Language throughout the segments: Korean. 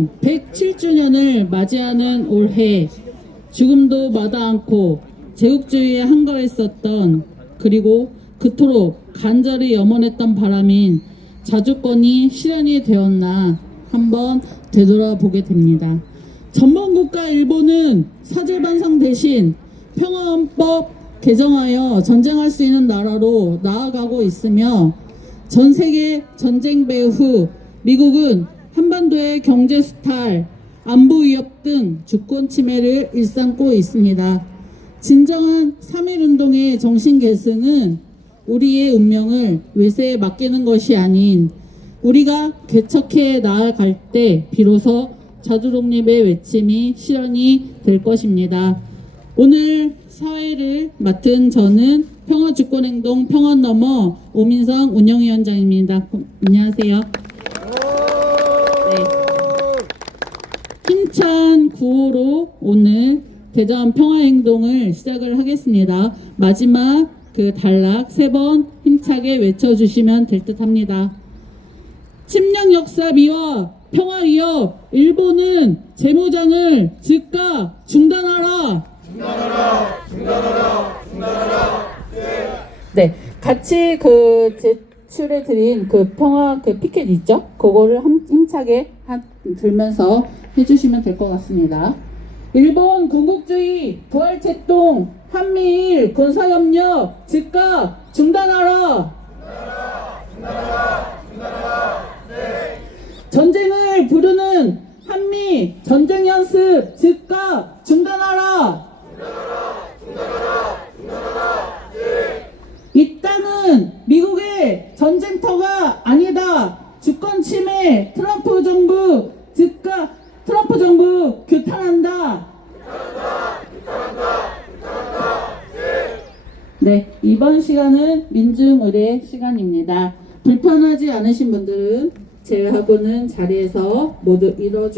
평화행동 107주년을 맞이하는 올해 죽음도 마다 않고 제국주의에 한가했었던, 그리고 그토록 간절히 염원했던 바람인 자주권이 실현이 되었나 한번 되돌아보게 됩니다. 전범국가 일본은 사제반상 대신 평화헌법 개정하여 전쟁할 수 있는 나라로 나아가고 있으며, 전 세계 전쟁 배후 후 미국은 한반도의 경제 수탈, 안보 위협 등 주권 침해를 일삼고 있습니다. 진정한 3.1운동의 정신 계승은 우리의 운명을 외세에 맡기는 것이 아닌 우리가 개척해 나아갈 때 비로소 자주독립의 외침이 실현이 될 것입니다. 오늘 사회를 맡은 저는 평화주권행동 평화넘어 오민성 운영위원장입니다. 안녕하세요. 네. 힘찬 구호로 오늘 대전 평화행동을 시작을 하겠습니다. 마지막 그 단락 3번 힘차게 외쳐주시면 될 듯 합니다. 침략 역사 미화 평화 위협, 일본은 재무장을 즉각 중단하라. 네, 같이 그 제출해 드린 그 평화 그 피켓 있죠? 그거를 힘차게 들면서 해주시면 될 것 같습니다. 일본 군국주의 부활체동 한미일 군사협력 즉각 중단하라. 전쟁을 부르는 한미 전쟁 연습 즉각 중단하라. 이 땅은 미국의 전쟁터가 아니다. 주권 침해 트럼프 정부 즉각 트럼프 정부 규탄한다. 네, 이번 시간은 민중의례 시간입니다. 불편하지 않으신 분들은 제외하고는 자리에서 모두 일어나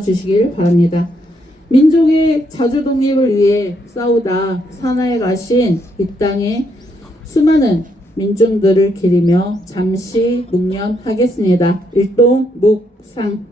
주시길 바랍니다. 민족의 자주독립을 위해 싸우다 사나이 가신 이 땅의 수많은 민중들을 기리며 잠시 묵념하겠습니다. 일동 묵상.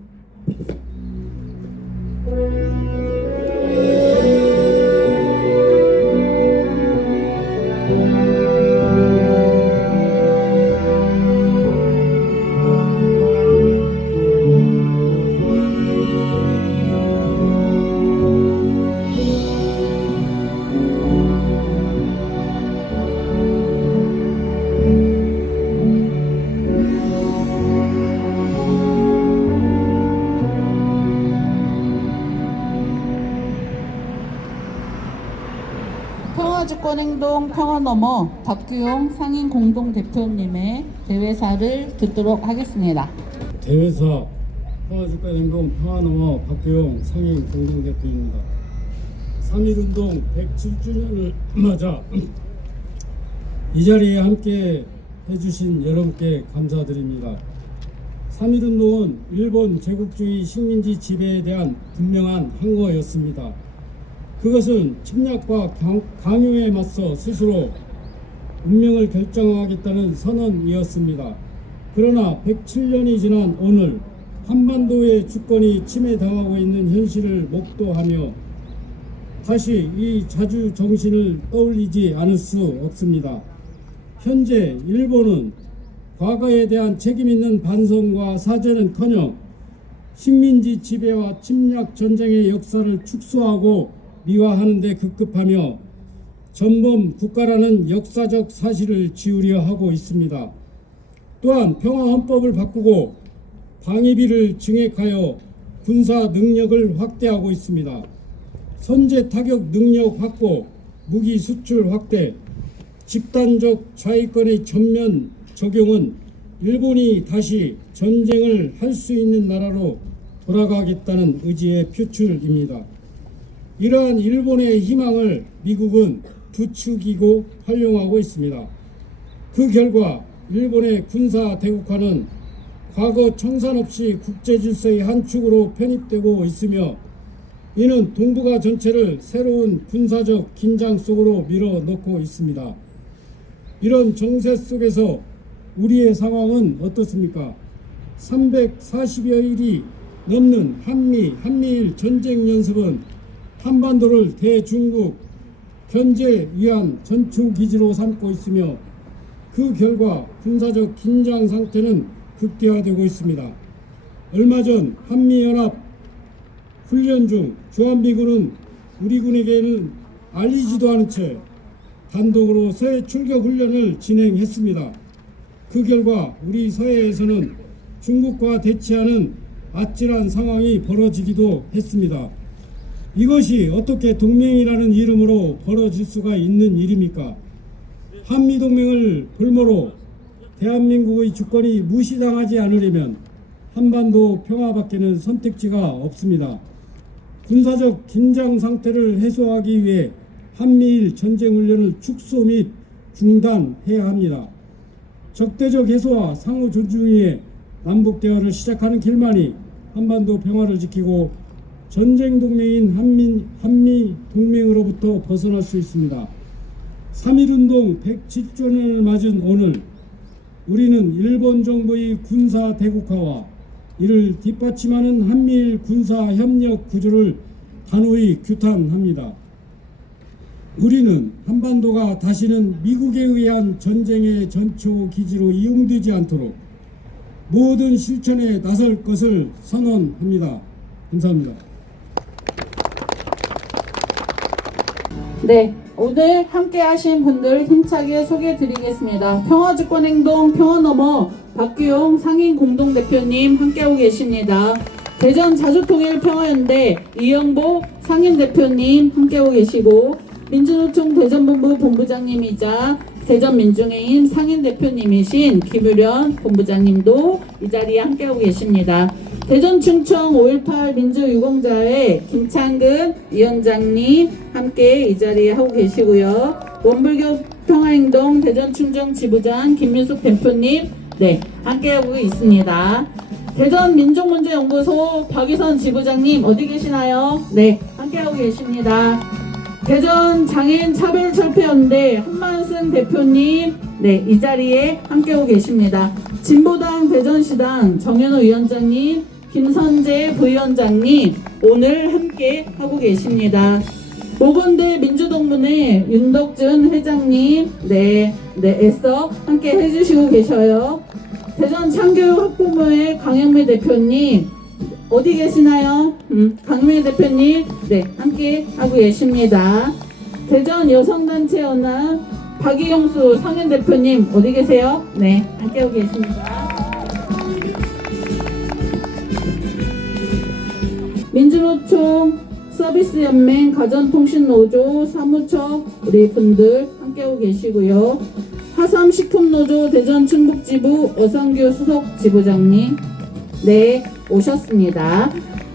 평화주권행동 평화넘어 박규용 상임공동대표님의 대회사를 듣도록 하겠습니다. 대회사 평화주권행동 평화넘어 박규용 상임공동대표입니다. 3.1운동 107주년을 맞아 이 자리에 함께 해주신 여러분께 감사드립니다. 3.1운동은 일본 제국주의 식민지 지배에 대한 분명한 항거였습니다. 그것은 침략과 강요에 맞서 스스로 운명을 결정하겠다는 선언이었습니다. 그러나 107년이 지난 오늘 한반도의 주권이 침해당하고 있는 현실을 목도하며 다시 이 자주 정신을 떠올리지 않을 수 없습니다. 현재 일본은 과거에 대한 책임 있는 반성과 사죄는커녕 식민지 지배와 침략 전쟁의 역사를 축소하고 미화하는 데 급급하며 전범 국가라는 역사적 사실을 지우려 하고 있습니다. 또한 평화헌법을 바꾸고 방위비를 증액하여 군사 능력을 확대하고 있습니다. 선제 타격 능력 확보, 무기 수출 확대, 집단적 자위권의 전면 적용은 일본이 다시 전쟁을 할 수 있는 나라로 돌아가겠다는 의지의 표출입니다. 이러한 일본의 희망을 미국은 부추기고 활용하고 있습니다. 그 결과 일본의 군사 대국화는 과거 청산 없이 국제질서의 한 축으로 편입되고 있으며, 이는 동북아 전체를 새로운 군사적 긴장 속으로 밀어넣고 있습니다. 이런 정세 속에서 우리의 상황은 어떻습니까? 340여 일이 넘는 한미일 전쟁 연습은 한반도를 대중국 견제 위한 전투기지로 삼고 있으며 그 결과 군사적 긴장 상태는 극대화되고 있습니다. 얼마 전 한미연합 훈련 중 주한미군은 우리 군에게는 알리지도 않은 채 단독으로 서해 출격 훈련을 진행했습니다. 그 결과 우리 서해에서는 중국과 대치하는 아찔한 상황이 벌어지기도 했습니다. 이것이 어떻게 동맹이라는 이름으로 벌어질 수가 있는 일입니까? 한미동맹을 볼모로 대한민국의 주권이 무시당하지 않으려면 한반도 평화밖에는 선택지가 없습니다. 군사적 긴장 상태를 해소하기 위해 한미일 전쟁훈련을 축소 및 중단해야 합니다. 적대적 해소와 상호 존중 위에 남북대화를 시작하는 길만이 한반도 평화를 지키고 전쟁 동맹인 한미 동맹으로부터 벗어날 수 있습니다. 3.1운동 107주년을 맞은 오늘 우리는 일본 정부의 군사 대국화와 이를 뒷받침하는 한미일 군사 협력 구조를 단호히 규탄합니다. 우리는 한반도가 다시는 미국에 의한 전쟁의 전초 기지로 이용되지 않도록 모든 실천에 나설 것을 선언합니다. 감사합니다. 네, 오늘 함께 하신 분들 힘차게 소개해 드리겠습니다. 평화주권행동 평화너머 박규용 상임 공동대표님 함께하고 계십니다. 대전 자주통일평화연대 이영복 상임대표님 함께하고 계시고, 민주노총 대전본부 본부장님이자 대전민중의힘 상임대표님이신 김유련 본부장님도 이 자리에 함께하고 계십니다. 대전충청 5.18 민주유공자회 김창근 위원장님 함께 이 자리에 하고 계시고요. 원불교 평화행동 대전충청 지부장 김민숙 대표님 함께하고 있습니다. 대전민족문제연구소 박희선 지부장님 어디 계시나요? 함께하고 계십니다. 대전 장애인 차별철폐연대 한만승 대표님 이 자리에 함께하고 계십니다. 진보당 대전시당 정현호 위원장님, 김선재 부위원장님 오늘 함께 하고 계십니다. 모건대 민주동문회 윤덕준 회장님 애써 함께 해주시고 계셔요. 대전 창교육학부모회 강영미 대표님 어디 계시나요? 강영미 대표님 함께 하고 계십니다. 대전 여성단체 연합 박이용수 상임대표님 어디 계세요? 함께 하고 계십니다. 민주노총 서비스연맹 가전통신노조 사무처 우리 분들 함께하고 계시고요. 하삼식품노조 대전 충북지부 어상규 수석 지부장님 오셨습니다.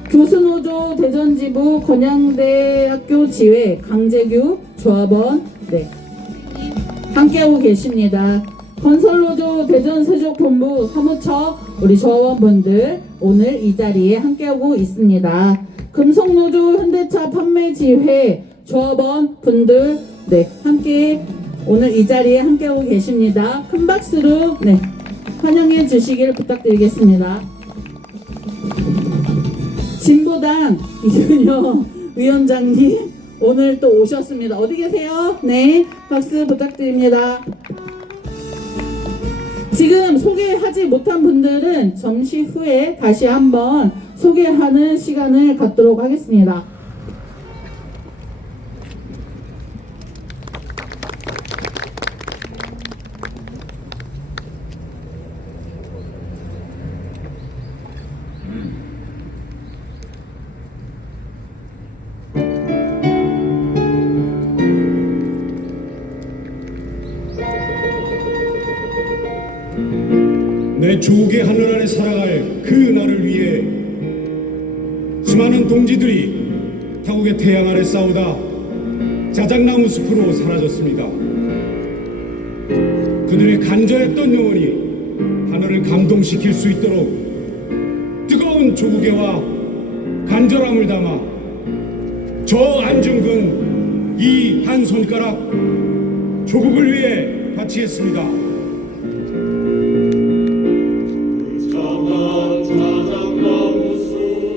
교수노조 대전지부 건양대학교 지회 강재규 조합원 함께하고 계십니다. 건설노조 대전세족본부 사무처 우리 조합원분들 오늘 이 자리에 함께하고 있습니다. 금속노조 현대차 판매지회 조합원 분들 함께 오늘 이 자리에 함께하고 계십니다. 큰 박수로 환영해 주시길 부탁드리겠습니다. 진보당 이준영 위원장님 오늘 또 오셨습니다. 어디 계세요? 박수 부탁드립니다. 지금 소개하지 못한 분들은 점심 후에 다시 한번 소개하는 시간을 갖도록 하겠습니다. 내 조국의 하늘 아래 살아갈 그 날을 위해 수많은 동지들이 타국의 태양 아래 싸우다 자작나무 숲으로 사라졌습니다. 그들의 간절했던 영혼이 하늘을 감동시킬 수 있도록 뜨거운 조국애와 간절함을 담아 저 안중근 이 한 손가락 조국을 위해 바치겠습니다. 자작나무 숲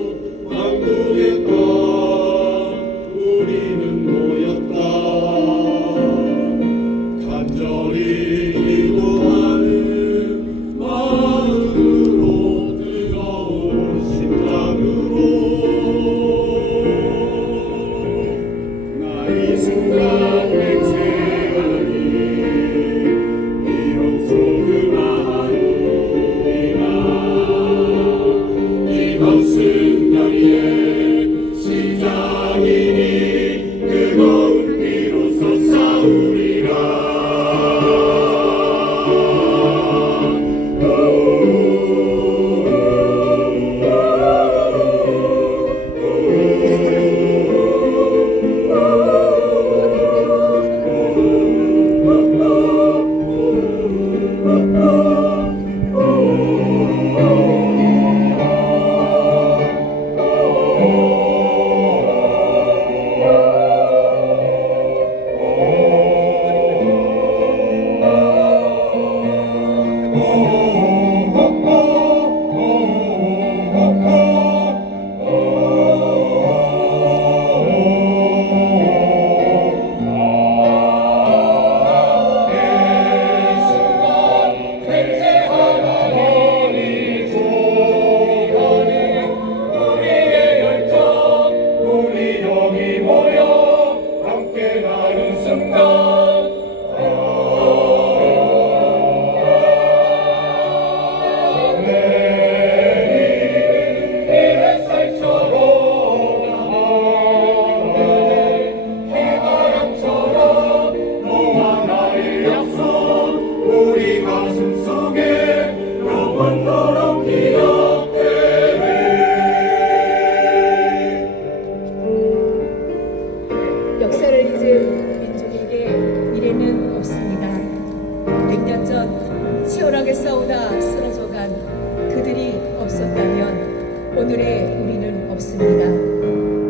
오늘의 우리는 없습니다.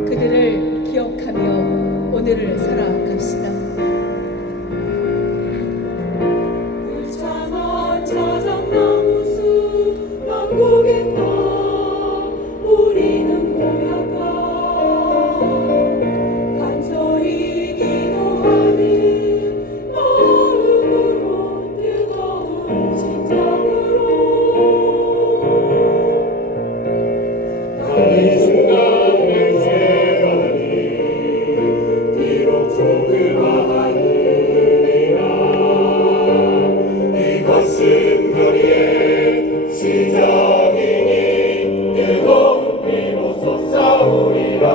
그들을 기억하며 오늘을 살아갑시다. 울창한 자작나무 숲 만국의 우리는 모였다. 간절히 기도하는 마음으로 뜨거운 심장으로 나의 순간 냄새가니 비록 조그마하니라 이것은 별의 시작이니 뜨거운 피로 솟아오리라.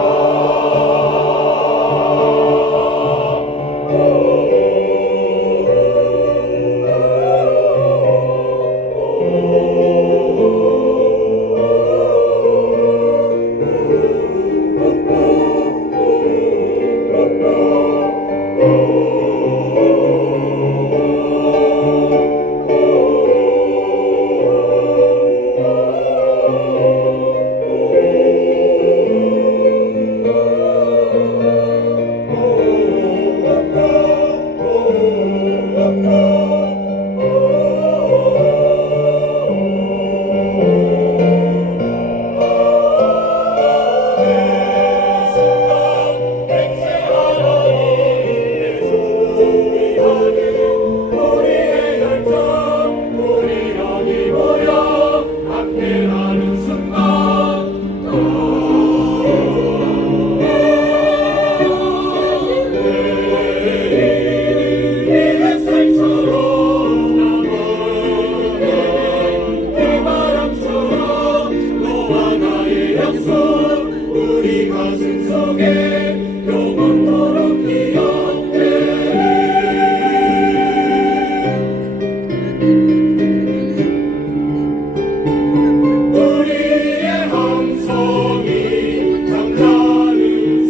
우리 가슴 속에 영원토록 기억되리. 우리의 함성이 잠자는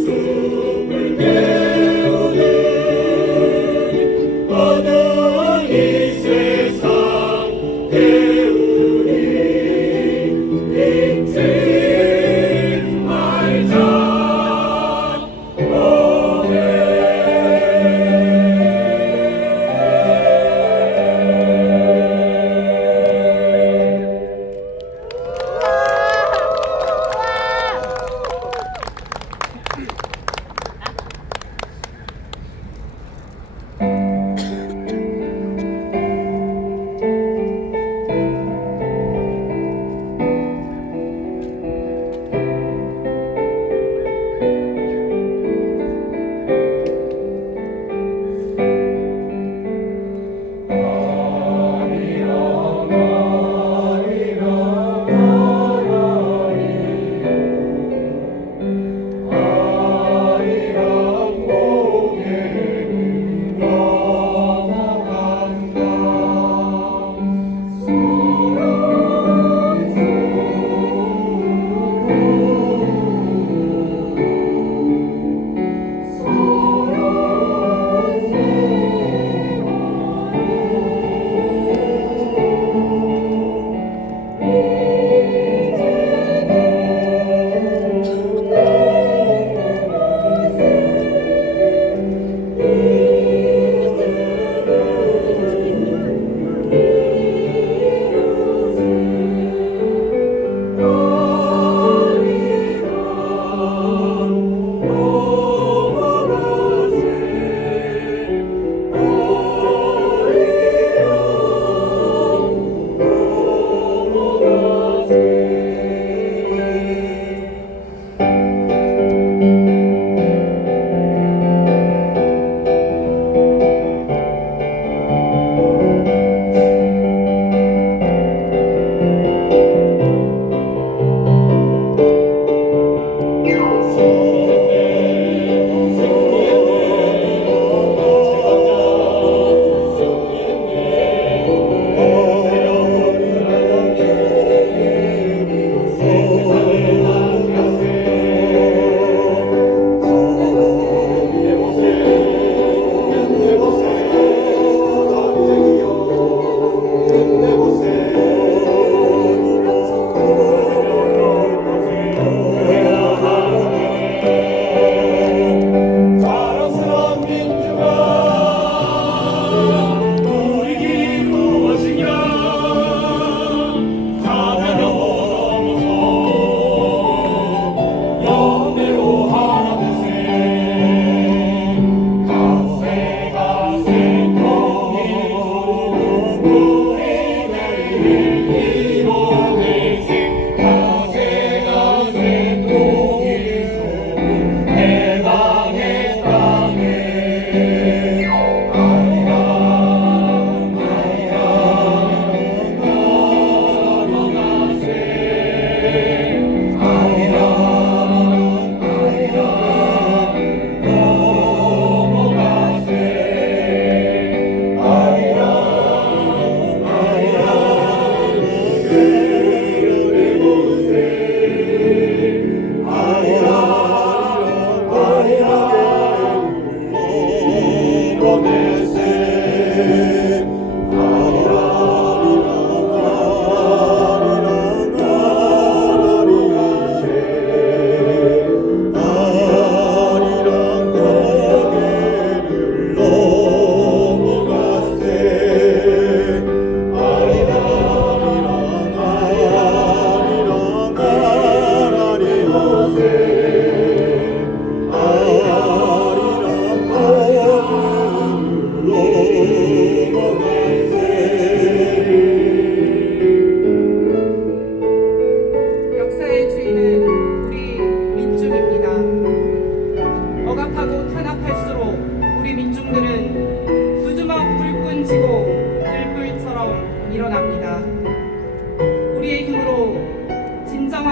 숲을 깨우는 어두운 이 세상 깨우리 잊지 말자.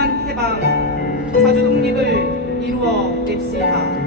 진정한 해방, 자주 독립을 이루어 냅시다.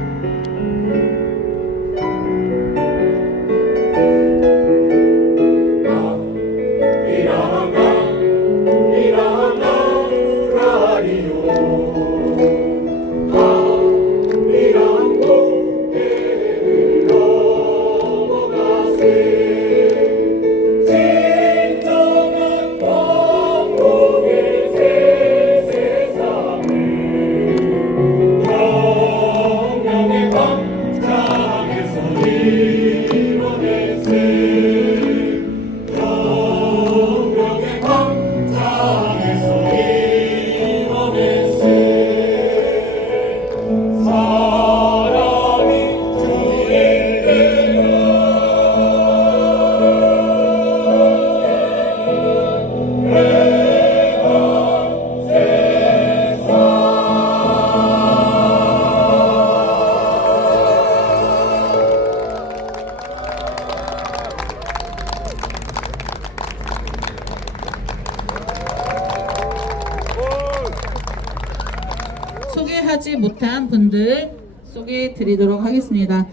소개하지 못한 분들 소개해 드리도록 하겠습니다.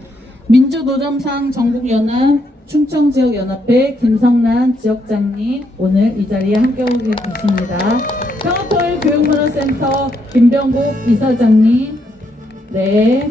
민주노점상 전국연합 충청지역연합회 김성란 지역장님 오늘 이 자리에 함께하고 계십니다. 평화토일 교육문화센터 김병국 이사장님, 네,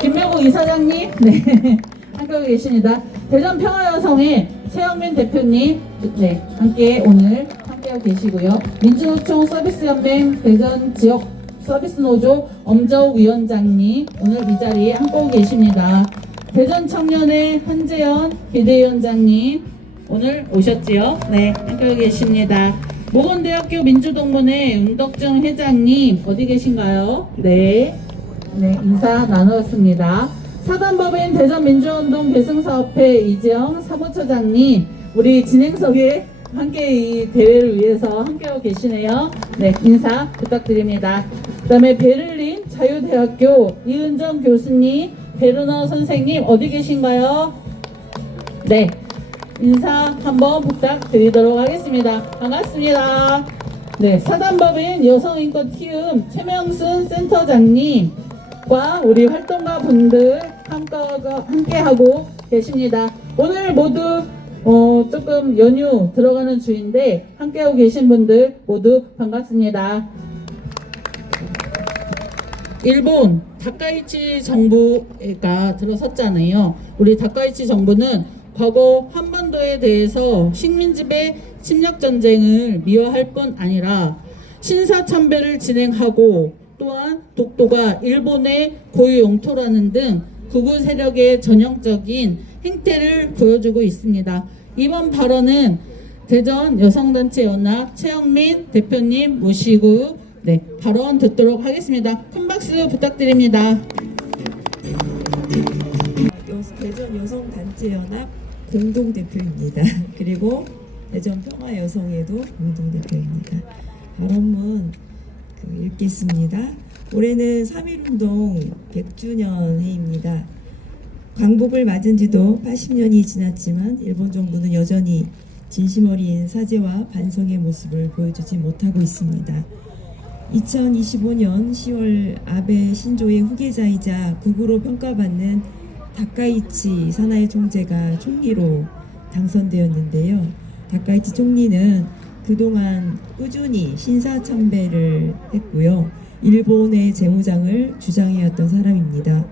김병국 이사장님, 네, 함께하고 계십니다. 대전 평화여성의 최영민 대표님, 네, 함께 오늘 함께하고 계시고요. 민주노총 서비스연맹 대전 지역 서비스노조 엄자욱 위원장님 오늘 이 자리에 함께하고 계십니다. 대전 청년의 한재현 비대위원장님 오늘 오셨지요? 네, 함께하고 계십니다. 모건대학교 민주동문회 윤덕정 회장님 어디 계신가요? 네, 네, 인사 나누었습니다. 사단법인 대전민주운동 계승사업회 이재영 사무처장님 우리 진행석에 함께 이 대회를 위해서 함께하고 계시네요. 네, 인사 부탁드립니다. 그 다음에 베를린 자유대학교 이은정 교수님, 베르너 선생님 어디 계신가요? 네, 인사 한번 부탁드리도록 하겠습니다. 반갑습니다. 네, 사단법인 여성인권팀 최명순 센터장님과 우리 활동가 분들 함께하고 계십니다. 오늘 모두 조금 연휴 들어가는 주인데 함께하고 계신 분들 모두 반갑습니다. 일본 다카이치 정부가 들어섰잖아요. 우리 다카이치 정부는 과거 한반도에 대해서 식민지배 침략전쟁을 미화할 뿐 아니라 신사참배를 진행하고 또한 독도가 일본의 고유 영토라는 등 극우 세력의 전형적인 행태를 보여주고 있습니다. 이번 발언은 대전 여성단체 연합 최영민 대표님 모시고 네, 발언 듣도록 하겠습니다. 큰 박수 부탁드립니다. 대전 여성단체연합 공동대표입니다. 그리고 대전 평화여성회도 공동대표입니다. 발언문 읽겠습니다. 올해는 3.1운동 100주년 해입니다. 광복을 맞은 지도 80년이 지났지만 일본 정부는 여전히 진심 어린 사죄와 반성의 모습을 보여주지 못하고 있습니다. 2025년 10월 아베 신조의 후계자이자 극우로 평가받는 다카이치 사나이 총재가 총리로 당선되었는데요. 다카이치 총리는 그동안 꾸준히 신사참배를 했고요. 일본의 재무장을 주장해왔던 사람입니다.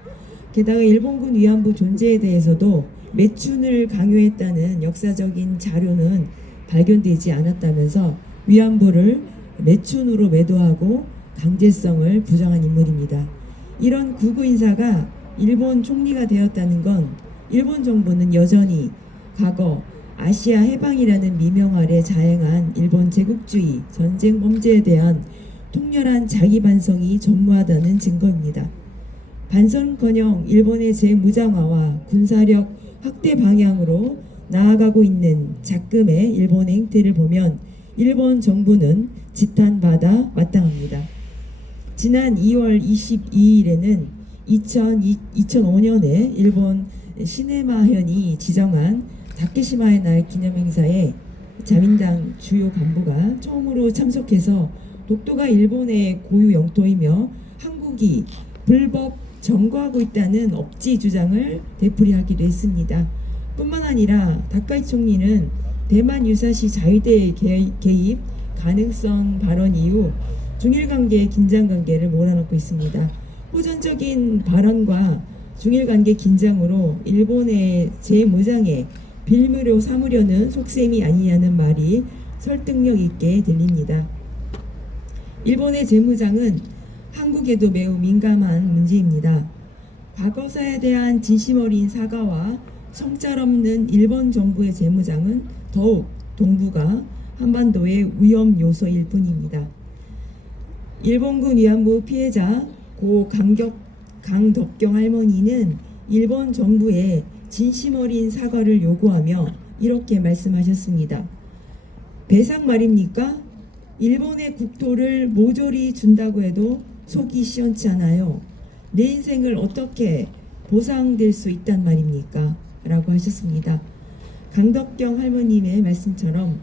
게다가 일본군 위안부 존재에 대해서도 매춘을 강요했다는 역사적인 자료는 발견되지 않았다면서 위안부를 매춘으로 매도하고 강제성을 부정한 인물입니다. 이런 극우 인사가 일본 총리가 되었다는 건 일본 정부는 여전히 과거 아시아 해방이라는 미명 아래 자행한 일본 제국주의 전쟁 범죄에 대한 통렬한 자기 반성이 전무하다는 증거입니다. 반성커녕 일본의 재무장화와 군사력 확대 방향으로 나아가고 있는 작금의 일본의 행태를 보면 일본 정부는 지탄받아 마땅합니다. 지난 2월 22일에는 2005년에 일본 시네마현이 지정한 다케시마의 날 기념행사에 자민당 주요 간부가 처음으로 참석해서 독도가 일본의 고유 영토이며 한국이 불법 점거하고 있다는 억지 주장을 되풀이하기도 했습니다. 뿐만 아니라 다카이치 총리는 대만 유사시 자위대 개입 가능성 발언 이후 중일 관계 긴장 관계를 몰아넣고 있습니다. 호전적인 발언과 중일 관계 긴장으로 일본의 재무장에 빌미로 삼으려는 속셈이 아니냐는 말이 설득력 있게 들립니다. 일본의 재무장은 한국에도 매우 민감한 문제입니다. 과거사에 대한 진심 어린 사과와 성찰 없는 일본 정부의 재무장은 더욱 동북아 한반도의 위험 요소일 뿐입니다. 일본군 위안부 피해자 고 강덕경 할머니는 일본 정부에 진심 어린 사과를 요구하며 이렇게 말씀하셨습니다. 배상 말입니까? 일본의 국토를 모조리 준다고 해도 속이 시원치 않아요. 내 인생을 어떻게 보상될 수 있단 말입니까? 라고 하셨습니다. 강덕경 할머님의 말씀처럼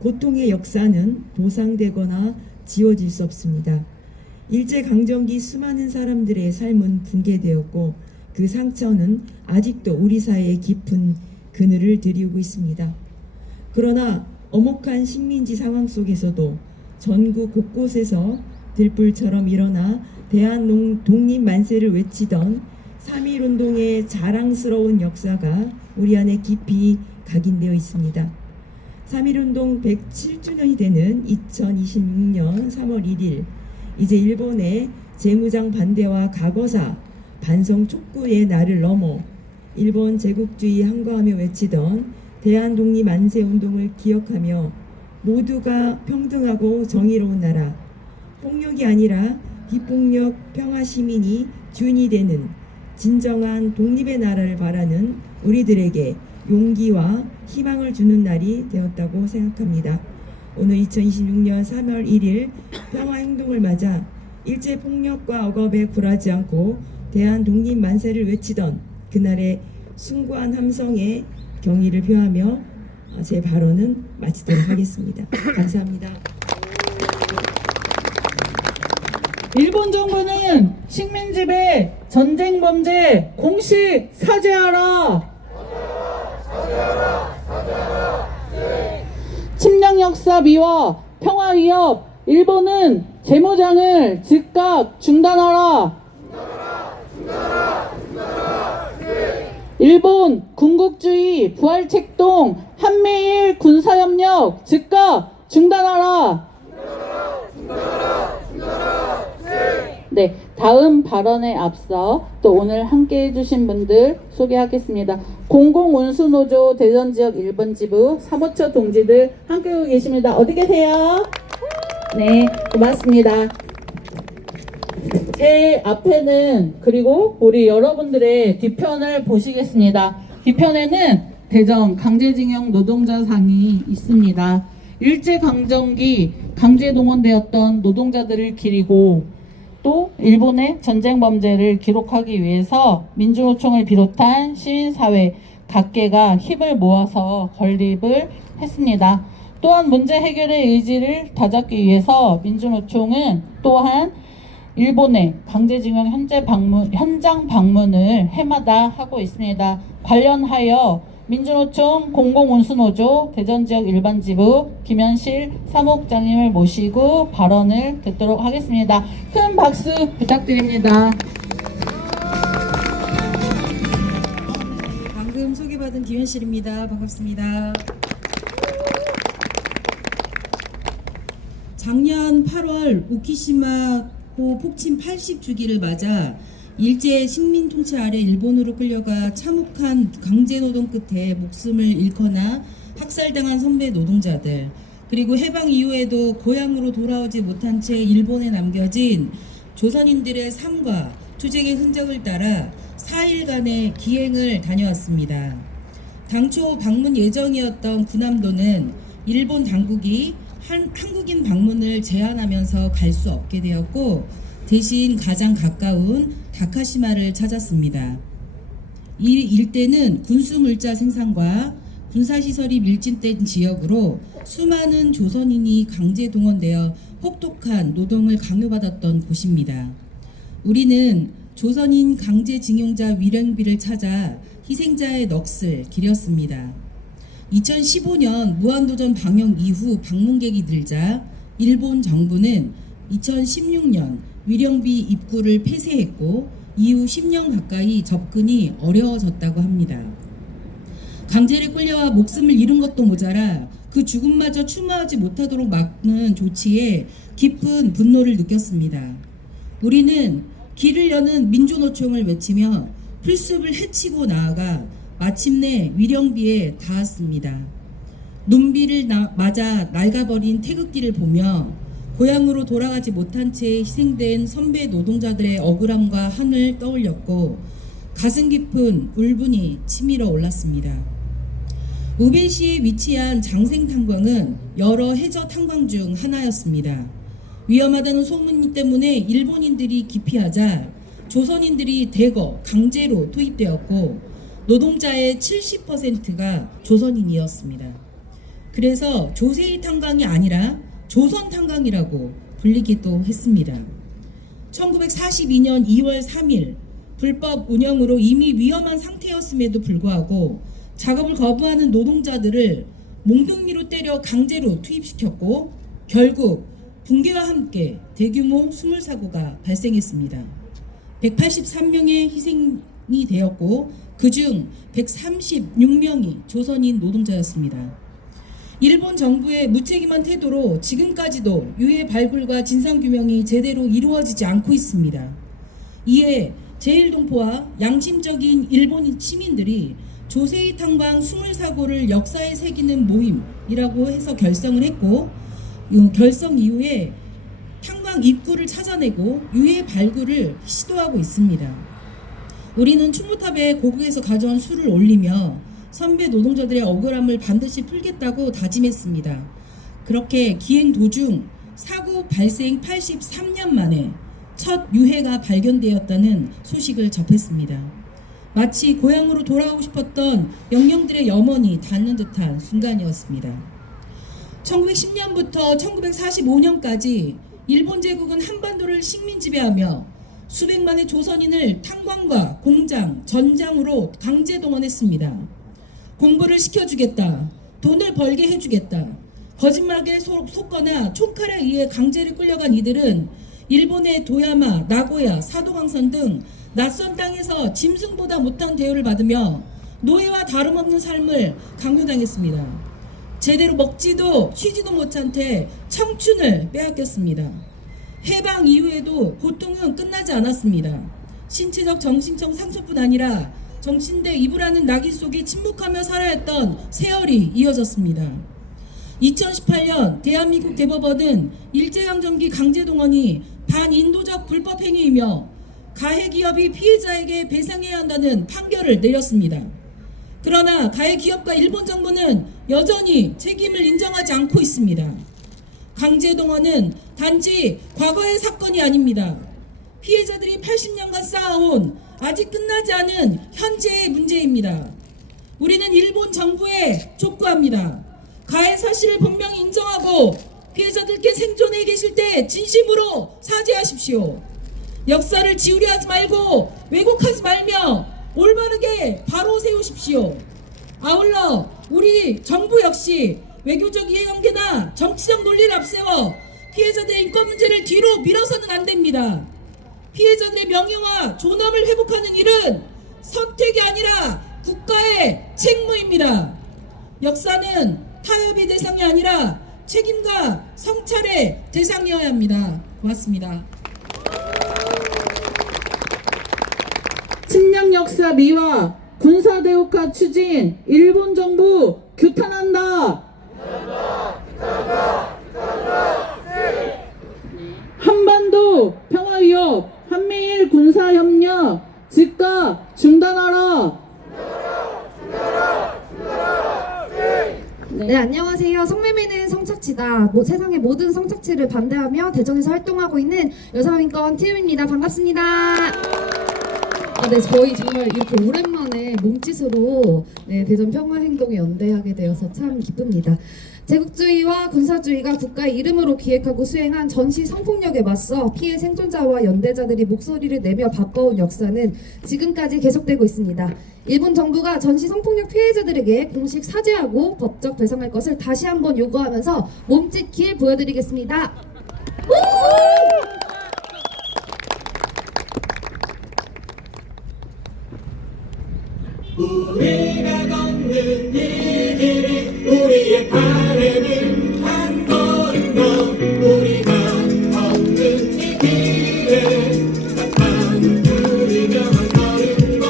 고통의 역사는 보상되거나 지워질 수 없습니다. 일제강점기 수많은 사람들의 삶은 붕괴되었고 그 상처는 아직도 우리 사회에 깊은 그늘을 들이우고 있습니다. 그러나 엄혹한 식민지 상황 속에서도 전국 곳곳에서 들불처럼 일어나 대한 독립 만세를 외치던 3.1운동의 자랑스러운 역사가 우리 안에 깊이 각인되어 있습니다. 3.1운동 107주년이 되는 2026년 3월 1일 이제 일본의 재무장 반대와 과거사 반성 촉구의 날을 넘어 일본 제국주의 항거하며 외치던 대한독립 만세 운동을 기억하며 모두가 평등하고 정의로운 나라, 폭력이 아니라 비폭력 평화 시민이 주인이 되는 진정한 독립의 나라를 바라는 우리들에게 용기와 희망을 주는 날이 되었다고 생각합니다. 오늘 2026년 3월 1일 평화행동을 맞아 일제폭력과 억압에 굴하지 않고 대한독립 만세를 외치던 그날의 숭고한 함성에 경의를 표하며 제 발언은 마치도록 하겠습니다. 감사합니다. 일본 정부는 식민지배 전쟁 범죄 공식 사죄하라. 침략 역사 미화 평화 위협 일본은 재무장을 즉각 중단하라. 일본 군국주의 부활책동 한미일 군사협력 즉각 중단하라. 네, 다음 발언에 앞서 또 오늘 함께 해주신 분들 소개하겠습니다. 공공운수노조 대전지역 1번 지부 사무처 동지들 함께 오고 계십니다. 어디 계세요? 네, 고맙습니다. 제 앞에는 그리고 우리 여러분들의 뒤편을 보시겠습니다. 뒤편에는 대전 강제징용 노동자상이 있습니다. 일제강점기 강제동원되었던 노동자들을 기리고 또 일본의 전쟁 범죄를 기록하기 위해서 민주노총을 비롯한 시민사회 각계가 힘을 모아서 건립을 했습니다. 또한 문제 해결의 의지를 다잡기 위해서 민주노총은 또한 일본의 강제징용 현장 방문을 해마다 하고 있습니다. 관련하여 민주노총 공공운수노조 대전지역 일반지부 김현실 사무국장님을 모시고 발언을 듣도록 하겠습니다. 큰 박수 부탁드립니다. 방금 소개받은 김현실입니다. 반갑습니다. 작년 8월 우키시마호 폭침 80주기를 맞아 일제 식민 통치 아래 일본으로 끌려가 참혹한 강제노동 끝에 목숨을 잃거나 학살당한 선배 노동자들, 그리고 해방 이후에도 고향으로 돌아오지 못한 채 일본에 남겨진 조선인들의 삶과 투쟁의 흔적을 따라 4일간의 기행을 다녀왔습니다. 당초 방문 예정이었던 군함도는 일본 당국이 한국인 방문을 제한하면서 갈 수 없게 되었고 대신 가장 가까운 다카시마를 찾았습니다. 이 일대는 군수물자 생산과 군사시설이 밀집된 지역으로 수많은 조선인이 강제 동원되어 혹독한 노동을 강요받았던 곳입니다. 우리는 조선인 강제징용자 위령비를 찾아 희생자의 넋을 기렸습니다. 2015년 무한도전 방영 이후 방문객이 늘자 일본 정부는 2016년 위령비 입구를 폐쇄했고 이후 10년 가까이 접근이 어려워졌다고 합니다. 강제로 끌려와 목숨을 잃은 것도 모자라 그 죽음마저 추모하지 못하도록 막는 조치에 깊은 분노를 느꼈습니다. 우리는 길을 여는 민주노총을 외치며 풀숲을 헤치고 나아가 마침내 위령비에 닿았습니다. 눈비를 맞아 낡아버린 태극기를 보며 고향으로 돌아가지 못한 채 희생된 선배 노동자들의 억울함과 한을 떠올렸고 가슴 깊은 울분이 치밀어 올랐습니다. 우베시에 위치한 장생탄광은 여러 해저 탄광 중 하나였습니다. 위험하다는 소문 때문에 일본인들이 기피하자 조선인들이 대거 강제로 투입되었고 노동자의 70%가 조선인이었습니다. 그래서 조세이 탄광이 아니라 조선 탄광이라고 불리기도 했습니다. 1942년 2월 3일 불법 운영으로 이미 위험한 상태였음에도 불구하고 작업을 거부하는 노동자들을 몽둥이로 때려 강제로 투입시켰고 결국 붕괴와 함께 대규모 수몰사고가 발생했습니다. 183명의 희생이 되었고 그중 136명이 조선인 노동자였습니다. 일본 정부의 무책임한 태도로 지금까지도 유해 발굴과 진상규명이 제대로 이루어지지 않고 있습니다. 이에 제1동포와 양심적인 일본 시민들이 조세이 탄광 수몰사고를 역사에 새기는 모임이라고 해서 결성을 했고 결성 이후에 탄광 입구를 찾아내고 유해 발굴을 시도하고 있습니다. 우리는 충무탑에 고국에서 가져온 술을 올리며 선배 노동자들의 억울함을 반드시 풀겠다고 다짐했습니다. 그렇게 기행 도중 사고 발생 83년 만에 첫 유해가 발견되었다는 소식을 접했습니다. 마치 고향으로 돌아가고 싶었던 영령들의 염원이 닿는 듯한 순간이었습니다. 1910년부터 1945년까지 일본 제국은 한반도를 식민 지배하며 수백만의 조선인을 탄광과 공장, 전장으로 강제 동원했습니다. 공부를 시켜주겠다, 돈을 벌게 해주겠다, 거짓말에 속거나 총칼에 의해 강제로 끌려간 이들은 일본의 도야마, 나고야, 사도강선 등 낯선 땅에서 짐승보다 못한 대우를 받으며 노예와 다름없는 삶을 강요당했습니다. 제대로 먹지도 쉬지도 못한 채 청춘을 빼앗겼습니다. 해방 이후에도 고통은 끝나지 않았습니다. 신체적 정신적 상처뿐 아니라 정신대 이불하는 낙인 속에 침묵하며 살아야 했던 세월이 이어졌습니다. 2018년 대한민국 대법원은 일제강점기 강제동원이 반인도적 불법행위이며 가해기업이 피해자에게 배상해야 한다는 판결을 내렸습니다. 그러나 가해기업과 일본 정부는 여전히 책임을 인정하지 않고 있습니다. 강제동원은 단지 과거의 사건이 아닙니다. 피해자들이 80년간 쌓아온 아직 끝나지 않은 현재의 문제입니다. 우리는 일본 정부에 촉구합니다. 가해 사실을 분명히 인정하고 피해자들께 생존해 계실 때 진심으로 사죄하십시오. 역사를 지우려하지 말고 왜곡하지 말며 올바르게 바로 세우십시오. 아울러 우리 정부 역시 외교적 이해관계나 정치적 논리를 앞세워 피해자들의 인권 문제를 뒤로 밀어서는 안 됩니다. 피해자들의 명예와 존엄을 회복하는 일은 선택이 아니라 국가의 책무입니다. 역사는 타협의 대상이 아니라 책임과 성찰의 대상이어야 합니다. 고맙습니다. 침략 역사 미화, 군사 대국화 추진, 일본 정부 규탄한다. 한반도 평화 위협, 한미일 군사 협력 즉각 중단하라. 네, 안녕하세요. 성매매는 성착취다. 세상의 모든 성착취를 반대하며 대전에서 활동하고 있는 여성인권 팀입니다. 반갑습니다. 네, 저희 정말 이렇게 오랜만에 몸짓으로 대전 평화행동에 연대하게 되어서 참 기쁩니다. 제국주의와 군사주의가 국가의 이름으로 기획하고 수행한 전시 성폭력에 맞서 피해 생존자와 연대자들이 목소리를 내며 바꿔온 역사는 지금까지 계속되고 있습니다. 일본 정부가 전시 성폭력 피해자들에게 공식 사죄하고 법적 배상할 것을 다시 한번 요구하면서 몸짓 기회 보여드리겠습니다. 우리가 걷는 이 길이 우리의 발에는 한 걸음 더 우리가 걷는 이 길에 사탄을 부리며 한 걸음 더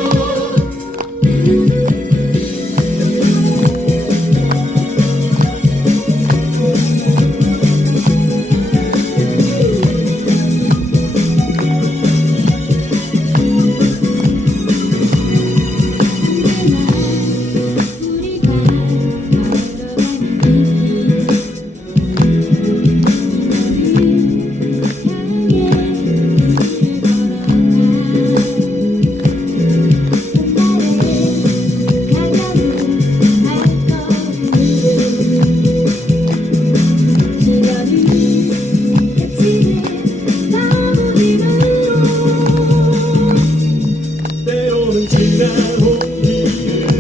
때로는 지나온 길을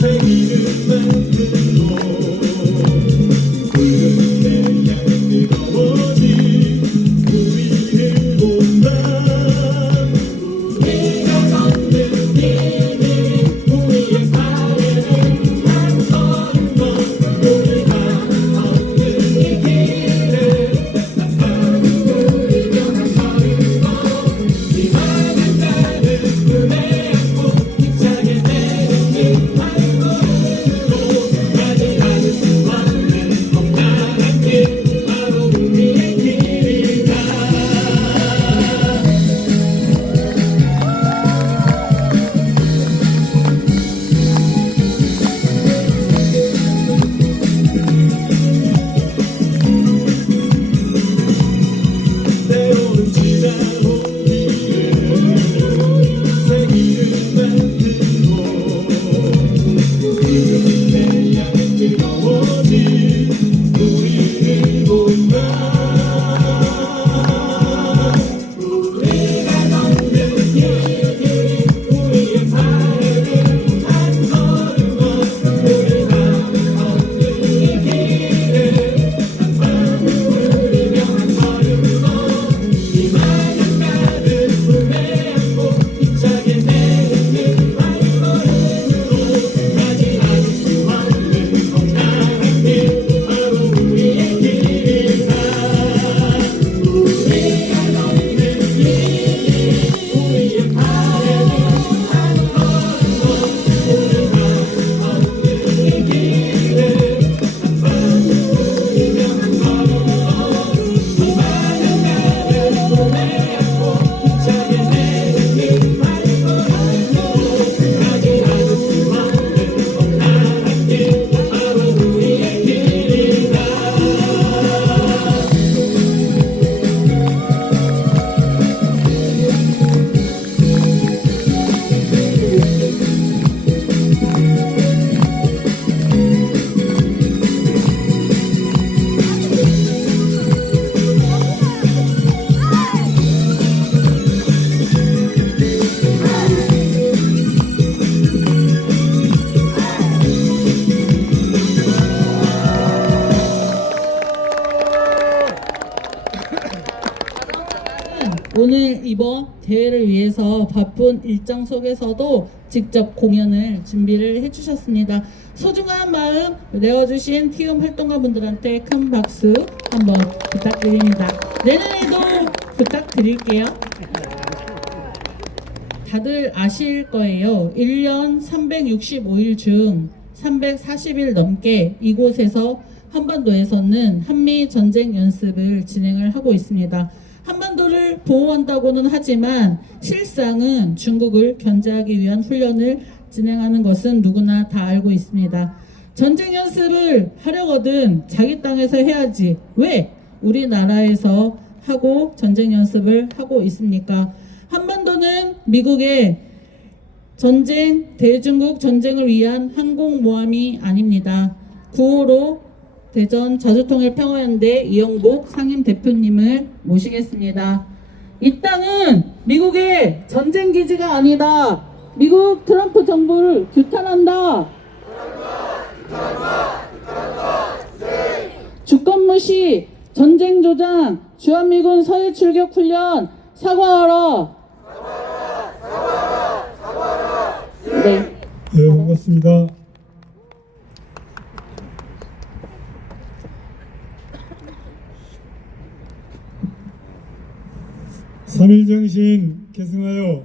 새기는 만들고 붉은 태양이 뜨거워진 우리를 본다 우리가 걷는 이 길이 우리의 발에는 한 걸음 더 우리가 걷는 이 길에 사탄을 부리며 한 걸음 더 희망을 가는 꿈에 안고 힘차게 내딛는 한 걸음으로 가지 않을 수 없는 험난한 길 바로 우리의 길이다 때로는 지나온 길을 새기는 만들고 붉은 태양이 뜨거워진 우리를 본다 우리가 걷는 이 길이 우리의 발에는 한 걸음 더 우리가 걷는 이 길에 사탄을 부리며 한 걸음 더 희망을 가득 품에 안고 힘차게 내딛는 한 걸음으로 가지 않을 수 없는 험난한 길 바로 우리의 길이다 우리가 걷는 이 길이 우리의 발에는 한 걸음 더 우리가 걷는 이 길에 사탄을 부리며 한 걸음 더 희망을 가득 품에 안고 힘차게 내딛는 한 걸음으로 가지 않을 수 없는 험난한 길 바로 우리의 길이다 오늘 이번 대회를 위해서 바쁜 일정 속에서도 직접 공연을 준비를 해주셨습니다. 소중한 마음 내어주신 티움 활동가분들한테 큰 박수 한번 부탁드립니다. 내년에도 부탁드릴게요. 다들 아실 거예요. 1년 365일 중 340일 넘게 이곳에서 한반도에서는 한미 전쟁 연습을 진행을 하고 있습니다. 한반도를 보호한다고는 하지만 실상은 중국을 견제하기 위한 훈련을 진행하는 것은 누구나 다 알고 있습니다. 전쟁 연습을 하려거든 자기 땅에서 해야지 왜 우리나라에서 하고 전쟁 연습을 하고 있습니까? 한반도는 미국의 전쟁, 대중국 전쟁을 위한 항공모함이 아닙니다. 9호로 대전 자주통일평화연대 이영복 상임 대표님을 모시겠습니다. 이 땅은 미국의 전쟁 기지가 아니다. 미국 트럼프 정부를 규탄한다. 주권 무시, 전쟁 조장, 주한미군 서해 출격 훈련 사과하라. 네. 네, 반갑습니다. 삼일 정신 계승하여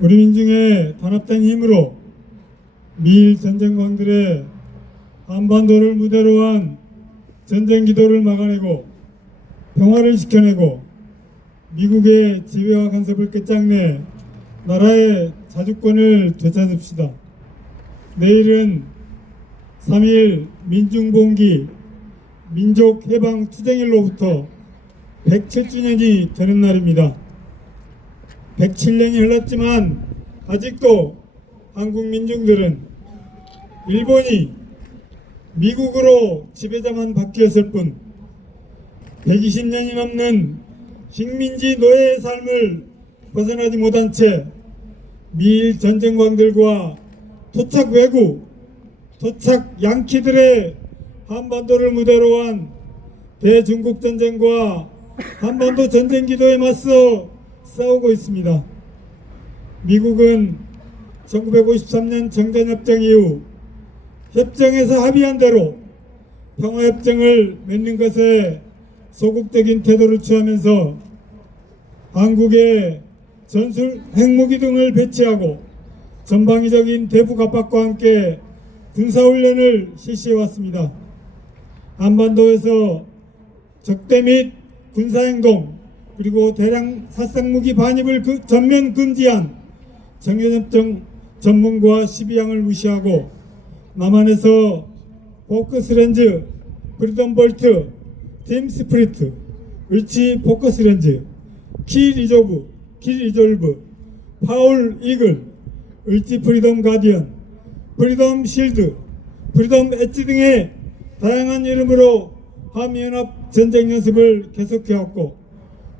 우리 민중의 단합된 힘으로 미일 전쟁광들의 한반도를 무대로 한 전쟁 기도를 막아내고 평화를 지켜내고 미국의 지배와 간섭을 끝장내 나라의 자주권을 되찾읍시다. 내일은 3.1 민중봉기 민족해방투쟁일로부터 107주년이 되는 날입니다. 107년이 흘렀지만 아직도 한국 민중들은 일본이 미국으로 지배자만 바뀌었을 뿐 120년이 넘는 식민지 노예의 삶을 벗어나지 못한 채 미일 전쟁광들과 토착 외구, 토착 양키들의 한반도를 무대로 한 대중국 전쟁과 한반도 전쟁 기도에 맞서 싸우고 있습니다. 미국은 1953년 정전협정 이후 협정에서 합의한 대로 평화협정을 맺는 것에 소극적인 태도를 취하면서 한국에 전술 핵무기 등을 배치하고 전방위적인 대북 압박과 함께 군사훈련을 실시해왔습니다. 한반도에서 적대 및 군사행동 그리고 대량殺伤무기 반입을 전면 금지한 정전협정 전문과 12항을 무시하고 남한에서 포커스렌즈, 프리덤 볼트, 팀 스프리트, 을치 포커스렌즈, 키 리졸브, 파울 이글, 을지 프리덤 가디언, 프리덤 실드, 프리덤 엣지 등의 다양한 이름으로 한미연합 전쟁 연습을 계속해왔고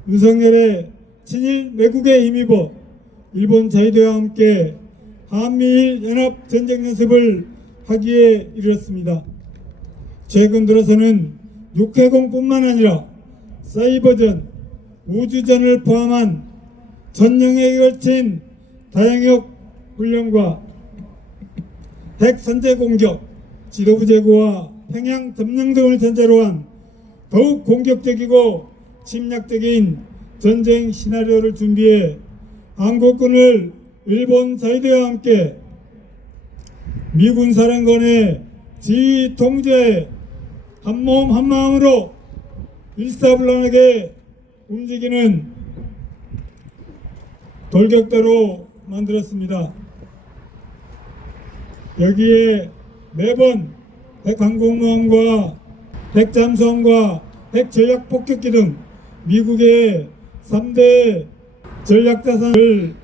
윤석열의 친일 매국에 힘입어 일본 자위대와 함께 한미일 연합 전쟁 연습을 하기에 이르렀습니다. 최근 들어서는 육해공뿐만 아니라 사이버전, 우주전을 포함한 전 영역에 걸친 다영역 훈련과 핵 선제 공격, 지도부 제거와 평양 점령 등을 전제로 한 더욱 공격적이고 침략적인 전쟁 시나리오를 준비해 한국군을 일본 자위대와 함께 미군 사령관의 지휘 통제에 한몸 한마음으로 일사불란하게 움직이는 돌격대로 만들었습니다. 여기에 매번 핵항공모함과 핵잠수함과 핵전략폭격기 등 미국의 3대 전략자산을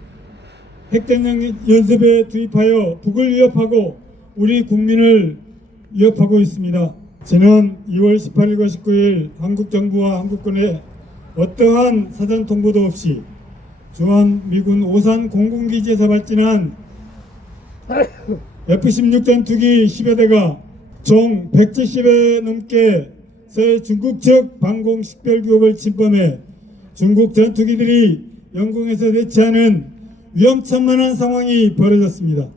핵전쟁 연습에 투입하여 북을 위협하고 우리 국민을 위협하고 있습니다. 지난 2월 18일과 19일 한국 정부와 한국군의 어떠한 사전 통보도 없이 주한미군 오산 공군기지에서 발진한 F-16 전투기 10여 대가 총 170회 넘게 새 중국 측 방공 식별구역을 침범해 중국 전투기들이 영공에서 대치하는 위험천만한 상황이 벌어졌습니다.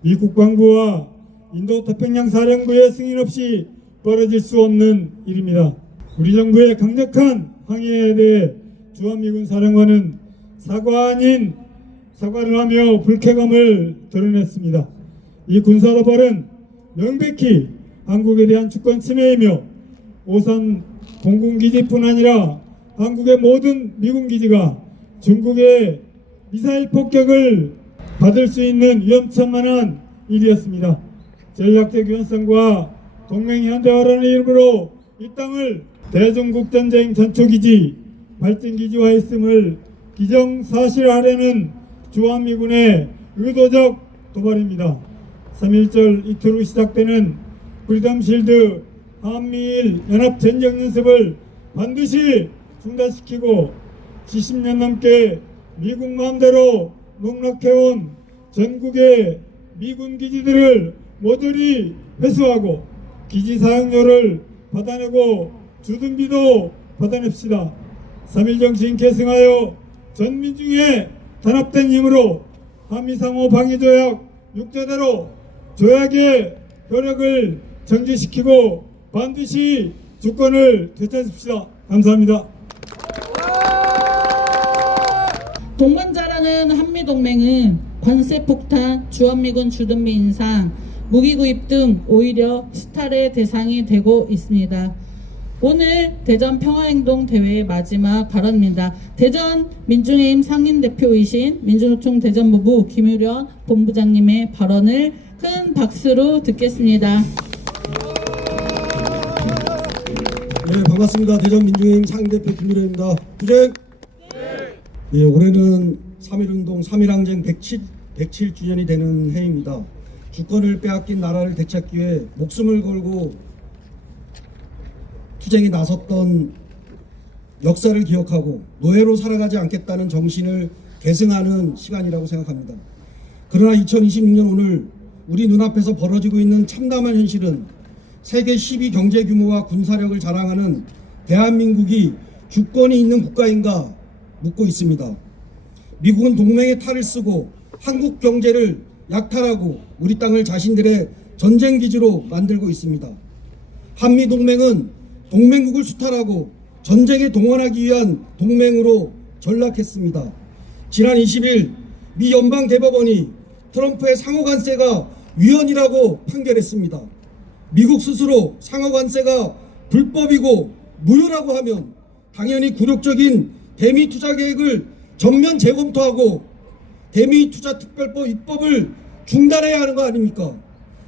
미 국방부와 인도태평양 사령부의 승인 없이 벌어질 수 없는 일입니다. 우리 정부의 강력한 항의에 대해 주한미군 사령관은 사과 아닌 사과를 하며 불쾌감을 드러냈습니다. 이 군사도발은 명백히 한국에 대한 주권 침해이며 오산 공군기지뿐 아니라 한국의 모든 미군기지가 중국의 미사일 폭격을 받을 수 있는 위험천만한 일이었습니다. 전략적 유연성과 동맹 현대화라는 이름으로 이 땅을 대중국전쟁 전초기지 발진기지화했음을 기정사실화하려는 주한미군의 의도적 도발입니다. 3.1절 이틀 후 시작되는 프리덤실드 한미일 연합 전쟁 연습을 반드시 중단시키고 70년 넘게 미국 마음대로 농락해온 전국의 미군 기지들을 모조리 회수하고 기지 사용료를 받아내고 주둔비도 받아냅시다. 3.1 정신 계승하여 전민중의 단합된 힘으로 한미상호 방위조약 6조대로 조약의 효력을 정지시키고 반드시 주권을 되찾읍시다. 감사합니다. 동반자라는 한미동맹은 관세 폭탄, 주한미군 주둔비 인상, 무기 구입 등 오히려 수탈의 대상이 되고 있습니다. 오늘 대전 평화행동 대회의 마지막 발언입니다. 대전 민중의힘 상임대표이신 민주노총 대전부부 김유련 본부장님의 발언을 큰 박수로 듣겠습니다. 네, 반갑습니다. 대전 민중의힘 상임대표 김유련입니다. 투쟁! 예, 올해는 3.1운동 3.1항쟁 107주년이 되는 해입니다. 주권을 빼앗긴 나라를 되찾기 위해 목숨을 걸고 투쟁에 나섰던 역사를 기억하고 노예로 살아가지 않겠다는 정신을 계승하는 시간이라고 생각합니다. 그러나 2026년 오늘 우리 눈앞에서 벌어지고 있는 참담한 현실은 세계 10위 경제 규모와 군사력을 자랑하는 대한민국이 주권이 있는 국가인가 묻고 있습니다. 미국은 동맹의 탈을 쓰고 한국 경제를 약탈하고 우리 땅을 자신들의 전쟁 기지로 만들고 있습니다. 한미 동맹은 동맹국을 수탈하고 전쟁에 동원하기 위한 동맹으로 전락했습니다. 지난 20일 미 연방대법원이 트럼프의 상호관세가 위헌이라고 판결했습니다. 미국 스스로 상호관세가 불법이고 무효라고 하면 당연히 굴욕적인 대미 투자 계획을 전면 재검토하고 대미 투자 특별법 입법을 중단해야 하는 거 아닙니까?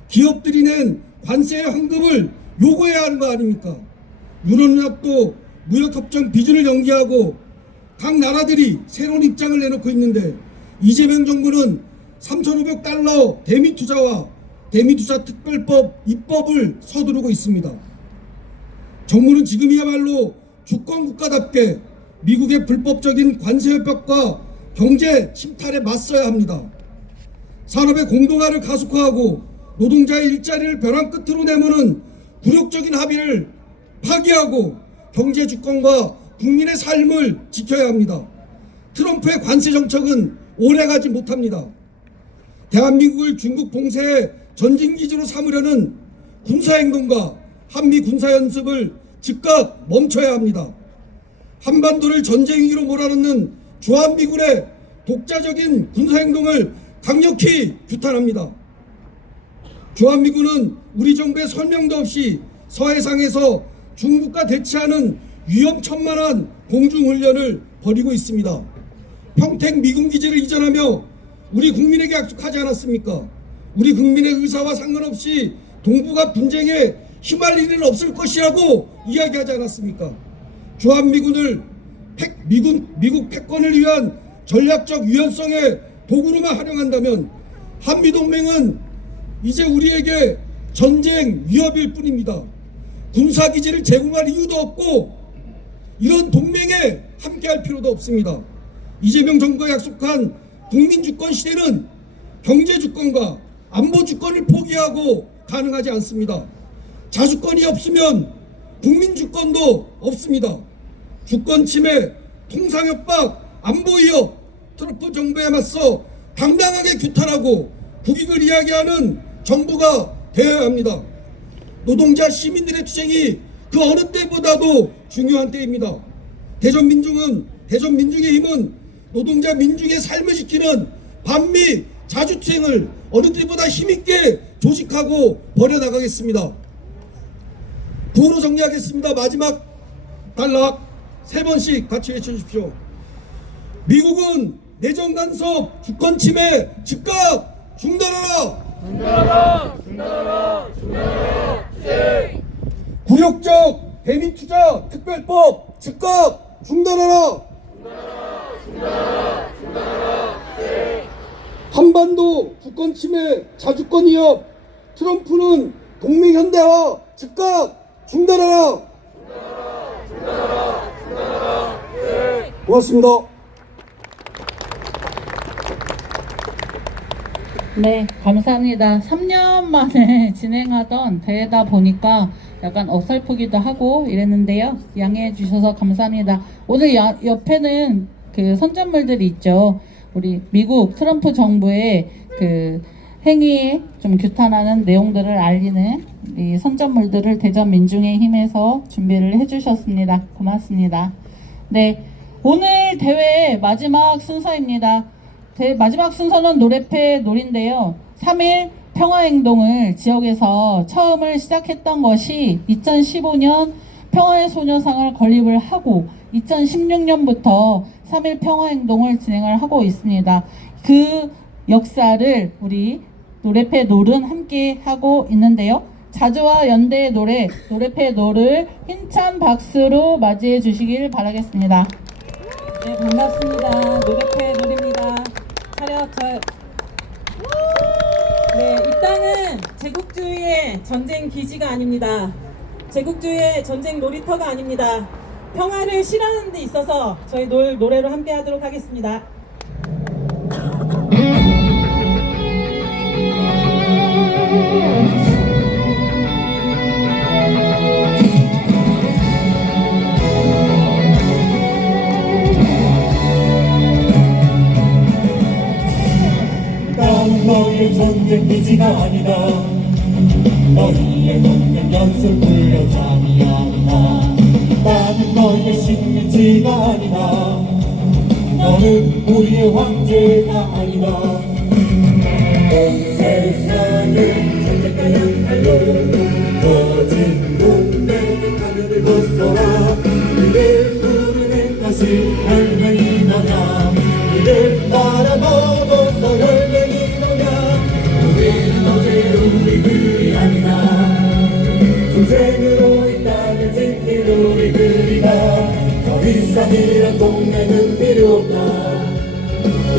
기업들이 낸 관세의 환급을 요구해야 하는 거 아닙니까? 유럽연합도 무역협정 비준을 연기하고 각 나라들이 새로운 입장을 내놓고 있는데 이재명 정부는 3,500달러 대미 투자와 대미 투자 특별법 입법을 서두르고 있습니다. 정부는 지금이야말로 주권 국가답게 미국의 불법적인 관세 협박과 경제 침탈에 맞서야 합니다. 산업의 공동화를 가속화하고 노동자의 일자리를 벼랑 끝으로 내모는 굴욕적인 합의를 파기하고 경제 주권과 국민의 삶을 지켜야 합니다. 트럼프의 관세 정책은 오래가지 못합니다. 대한민국을 중국 봉쇄의 전진기지로 삼으려는 군사행동과 한미 군사연습을 즉각 멈춰야 합니다. 한반도를 전쟁 위기로 몰아넣는 주한미군의 독자적인 군사행동을 강력히 규탄합니다. 주한미군은 우리 정부의 설명도 없이 서해상에서 중국과 대치하는 위험천만한 공중훈련을 벌이고 있습니다. 평택 미군기지를 이전하며 우리 국민에게 약속하지 않았습니까? 우리 국민의 의사와 상관없이 동북아 분쟁에 휘말릴 일은 없을 것이라고 이야기하지 않았습니까? 주한미군을 미국 패권을 위한 전략적 유연성의 도구로만 활용한다면 한미동맹은 이제 우리에게 전쟁 위협일 뿐입니다. 군사기지를 제공할 이유도 없고 이런 동맹에 함께할 필요도 없습니다. 이재명 정부가 약속한 국민주권 시대는 경제주권과 안보주권을 포기하고 가능하지 않습니다. 자주권이 없으면 국민주권도 없습니다. 주권 침해, 통상협박, 안보위협, 트럼프 정부에 맞서 당당하게 규탄하고 국익을 이야기하는 정부가 되어야 합니다. 노동자 시민들의 투쟁이 그 어느 때보다도 중요한 때입니다. 대전 민중의 힘은 노동자 민중의 삶을 지키는 반미 자주투쟁을 어느 때보다 힘있게 조직하고 벌여나가겠습니다. 구호로 정리하겠습니다. 마지막 단락 3번씩 같이 외쳐주십시오. 미국은 내정 간섭, 주권 침해 즉각 중단하라. 굴욕적 대미 투자 특별법 즉각 중단하라. 한반도 주권 침해 자주권 위협 트럼프는 동맹현대화 즉각 중단하라. 고맙습니다. 네, 감사합니다. 3년 만에 진행하던 대회다 보니까 약간 어설프기도 하고 이랬는데요. 양해해 주셔서 감사합니다. 오늘 옆에는 그 선전물들이 있죠. 우리 미국 트럼프 정부의 그 행위에 좀 규탄하는 내용들을 알리는 이 선전물들을 대전 민중의 힘에서 준비를 해주셨습니다. 고맙습니다. 네, 오늘 대회 마지막 순서입니다. 마지막 순서는 노래패 놀인데요. 3일 평화행동을 지역에서 처음을 시작했던 것이 2015년 평화의 소녀상을 건립을 하고 2016년부터 3일 평화행동을 진행을 하고 있습니다. 그 역사를 우리 노래패 놀은 함께 하고 있는데요. 자주와 연대의 노래패 놀을 힘찬 박수로 맞이해 주시길 바라겠습니다. 네, 반갑습니다. 노래패 놀입니다. 차렷. 네, 이 땅은 제국주의의 전쟁 기지가 아닙니다. 제국주의의 전쟁 놀이터가 아닙니다. 평화를 실현하는 데 있어서 저희 노래로 함께 하도록 하겠습니다. 나는 너희의 전쟁 기지가 아니다. 너희의 전쟁 연습 훈련장이 아니다. 나는 너희의 식민지가 아니다. 너는 우리의 황제가 아니다. 온 세상을 전쟁과 연칼로 거진 동맹 하늘을 벗어라. 이를 부르는 것이 혈맹이 너냐. 이를 말아먹어서 혈맹이 너냐. 우리는 어제 우리들이 아니다. 전쟁으로 이 땅을 지킬 우리들이다. 더 이상 이런 동맹은 필요 없다.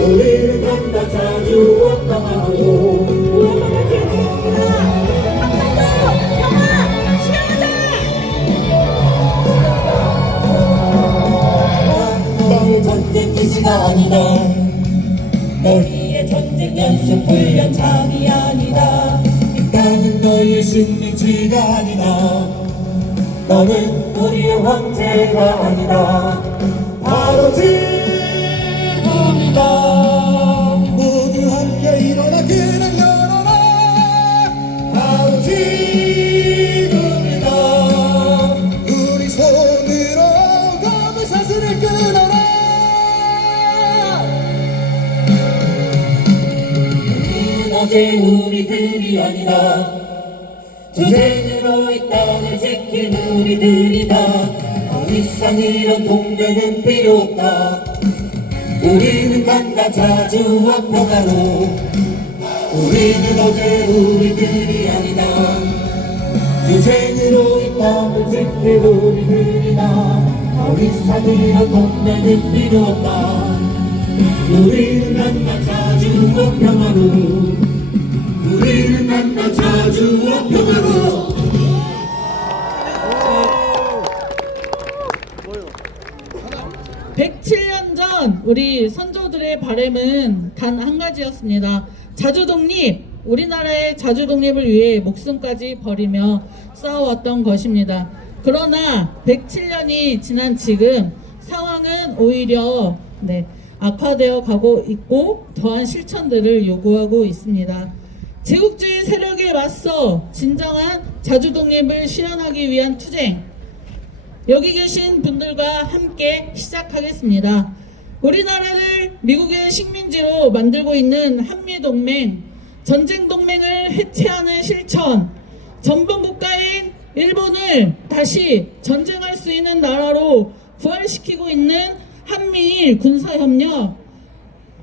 우리는 간다 자주와 평화로. 우리만을 지키겠습니다. 한반도 평화 실현하자. 너의 전쟁 기지가 아니다. 너희의 전쟁 연습 훈련장이 아니다. 이 땅은 너희의 식민지가 아니다. 너는 우리의 황제가 아니다. 바로 지금이다. 모두 함께 일어나 그날 열어라. 바로 지금이다. 우리 손으로 검의 사슬을 끊어라. 우리는 어제 우리들이 아니다. 전쟁으로 이 땅을 지킨 우리들이다. 더 이상 이런 동맹은 필요 없다. 우리는 간다 자주와 평화로. 우리는 어제 우리들이 아니다. 전쟁으로 이 땅을 지킨 우리들이다. 더 이상 이런 동맹은 필요 없다. 우리는 간다 자주와 평화로. 우리는 간다 자주와 평화로. 107년 전 우리 선조들의 바람은 단 한 가지였습니다. 자주독립, 우리나라의 자주독립을 위해 목숨까지 버리며 싸워왔던 것입니다. 그러나 107년이 지난 지금 상황은 오히려 악화되어 가고 있고 더한 실천들을 요구하고 있습니다. 제국주의 세력에 맞서 진정한 자주독립을 실현하기 위한 투쟁, 여기 계신 분들과 함께 시작하겠습니다. 우리나라를 미국의 식민지로 만들고 있는 한미동맹, 전쟁동맹을 해체하는 실천, 전범국가인 일본을 다시 전쟁할 수 있는 나라로 부활시키고 있는 한미일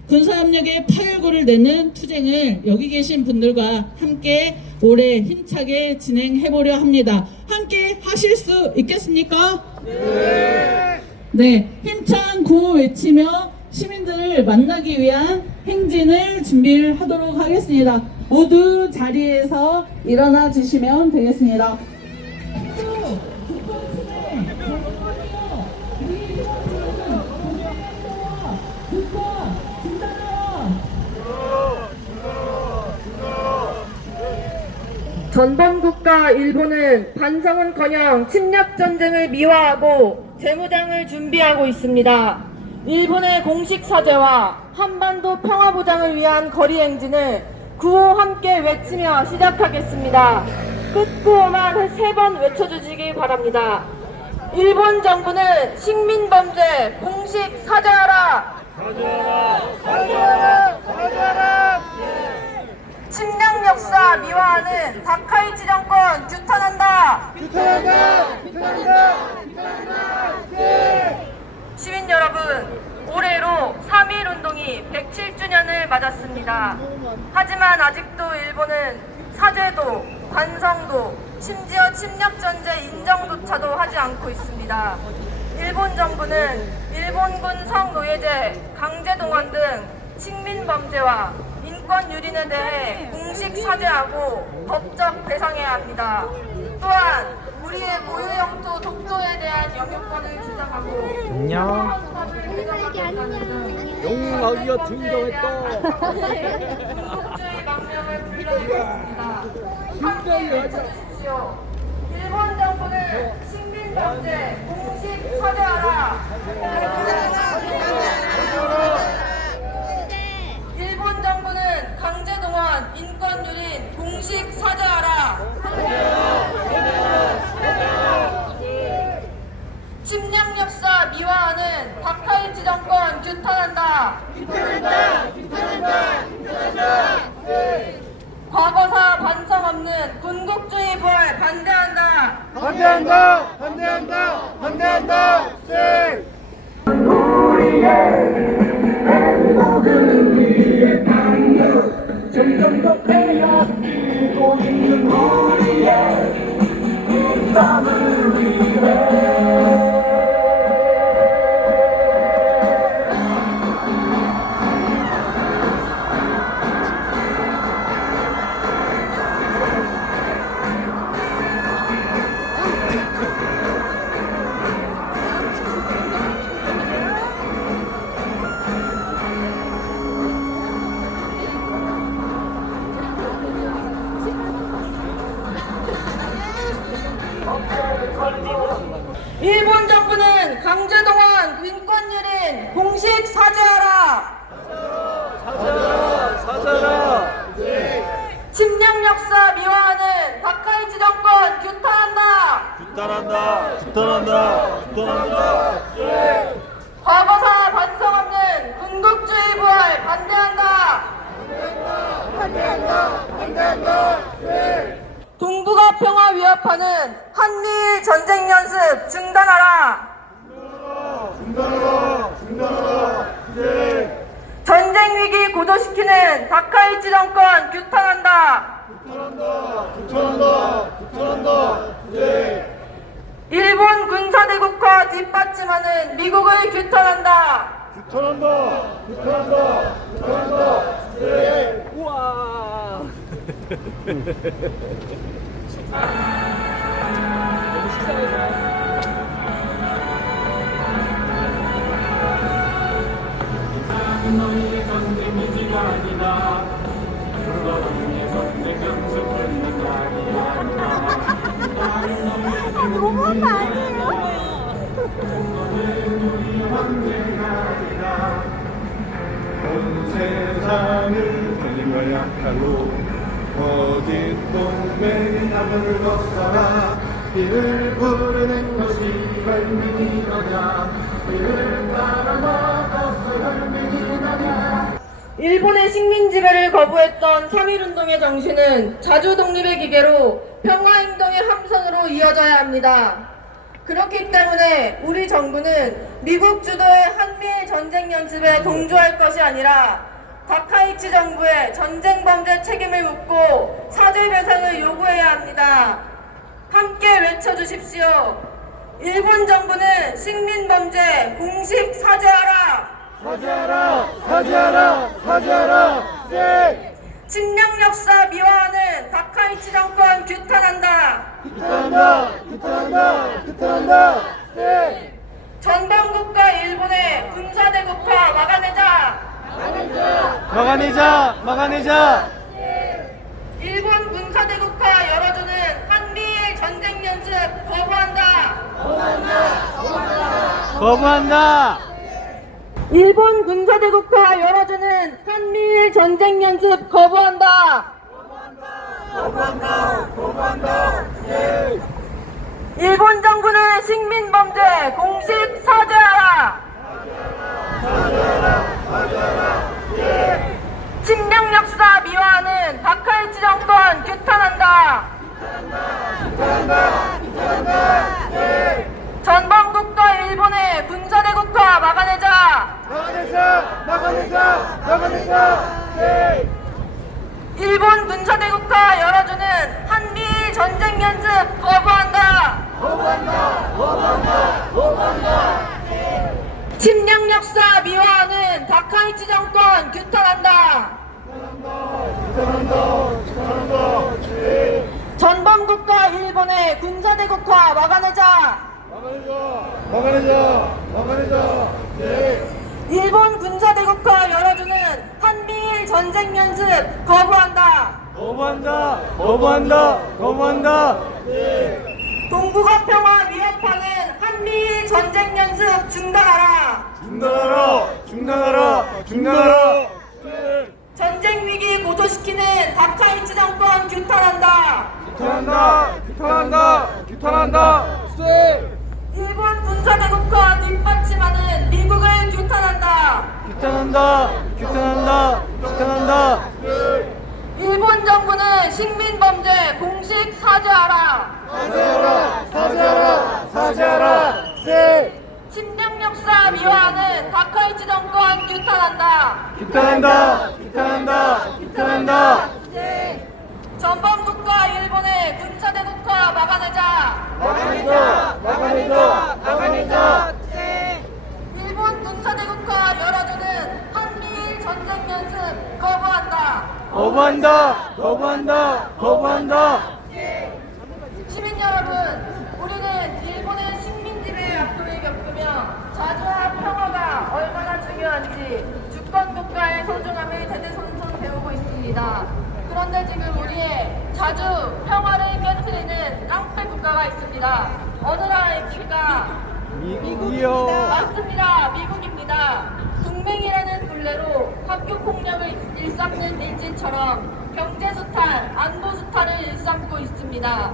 군사협력의 파열구를 내는 투쟁을 여기 계신 분들과 함께 올해 힘차게 진행해보려 합니다. 함께 하실 수 있겠습니까? 네, 힘찬 구호 외치며 시민들을 만나기 위한 행진을 준비를 하도록 하겠습니다. 모두 자리에서 일어나 주시면 되겠습니다. 전범국가 일본은 반성은커녕 침략전쟁을 미화하고 재무장을 준비하고 있습니다. 일본의 공식 사죄와 한반도 평화보장을 위한 거리행진을 구호 함께 외치며 시작하겠습니다. 끝구호만 3번 외쳐주시기 바랍니다. 일본 정부는 식민범죄 공식 사죄하라! 사죄하라! 사죄하라! 사죄하라! 침략 역사 미화하는 다카이치 정권 규탄한다! 규탄한다! 규탄한다! 규탄한다! 네! 시민 여러분, 올해로 3.1 운동이 107주년을 맞았습니다. 하지만 아직도 일본은 사죄도, 반성도, 심지어 침략전제 인정조차도 하지 않고 있습니다. 일본 정부는 일본군 성노예제, 강제동원 등 식민범죄와 인권 유린에 대해 공식 사죄하고 법적 배상해야 합니다. 또한 우리의 고유 영토 독도에 대한 영유권을 주장하고 안녕. 영웅하기가 등장했다. 군국주의 망명을 불러주겠습니다. 함께 외쳐주십시오. 일본 정부는 식민범죄 공식 사죄하라. 일본 정부는 강제동원, 인권유린 공식 사죄하라. 침략 역사 미화하는 다카이치 정권 규탄한다. 과거사 반성 없는 군국주의 부활 반대한다. 점점 더 빼앗기고 있는 우리의 이 땀을 위해 일본 정부는 강제동원, 인권유린 공식 사죄하라. 사죄하라. 침략 역사 미화하는 다카이치 정권 규탄한다. 규탄한다. 과거사 반성 없는 군국주의 부활 반대한다. 동북아 평화 위협하는 한미일 전쟁 연습 중단하라. 전쟁 위기 고조시키는 다카이치 정권 규탄한다. 일본 군사대국화 뒷받침하는 미국을 규탄한다. 우와. 너희의 전쟁 기지가 아니다. 너희의 전쟁 연습을 듣는 날이야. 너무한 거 아니에요? 너는 우리 왕래가 아니다. 온 세상을 돌림과 약탈로 거짓 동맹의 나무를 벗어라. 이를 부르는 것이 혈맹이로냐. 이를 따라 먹었어 혈맹이로냐. 일본의 식민지배를 거부했던 3.1운동의 정신은 자주독립의 기계로 평화행동의 함선으로 이어져야 합니다. 그렇기 때문에 우리 정부는 미국 주도의 한미일 전쟁 연습에 동조할 것이 아니라 다카이치 정부의 전쟁 범죄 책임을 묻고 사죄 배상을 요구해야 합니다. 함께 외쳐주십시오. 일본 정부는 식민 범죄 공식 사죄하라. 사죄하라. 네. 침략 역사 미화하는 다카이치 정권 규탄한다. 규탄한다. 네. 전범국가 일본의 군사대국화 막아내자. 막아내자. 일본 군사대국화 열어주는 한미일 전쟁 연습 거부한다. 일본 군사대국화 열어주는 한미일 전쟁 연습 거부한다. 일본 정부는 식민 범죄 공식 사죄하라. 침략 역사 미화하는 다카이치 정권 규탄한다. 전범국가 일본의 군사대국화 막아내자. 네. 일본 군사대국화 열어주는 한미일 전쟁 연습 거부한다. 침략 역사 미화하는 다카이치 정권 규탄한다. 전범국가 일본의 군사대국화 막아내자. 네. 일본 군사대국화 열어주는 한미일 전쟁 연습 거부한다. 동북아 평화 위협하는 한미일 전쟁 연습 중단하라. 중단하라. 전쟁 위기 고조시키는 다카이치 정권 규탄한다. 규탄한다. 네. 일본 군사대국화 뒷받침하는 미국을 규탄한다. 일본 정부는 식민범죄 공식 사죄하라. 사죄하라. 네. 침략 역사 미화하는 다카이치 정권 규탄한다. 규탄한다. 전범국가 일본의 군사대국화 막아내자. 일본 군사대국화 열어주는 한미일 전쟁 연습 거부한다. 시민 여러분, 우리는 일본의 식민지배 악도를 겪으며 자주와 평화가 얼마나 중요한지 주권 국가의 소중함을 대대손손 배우고 있습니다. 그런데 지금 우리의 자주 평화를 깨트리는 깡패 국가가 있습니다. 어느 나라입니까? 미국이요. 맞습니다. 미국입니다. 동맹이라는 둘레로 학교 폭력을 일삼는 일진처럼 경제 수탈, 안보 수탈을 일삼고 있습니다.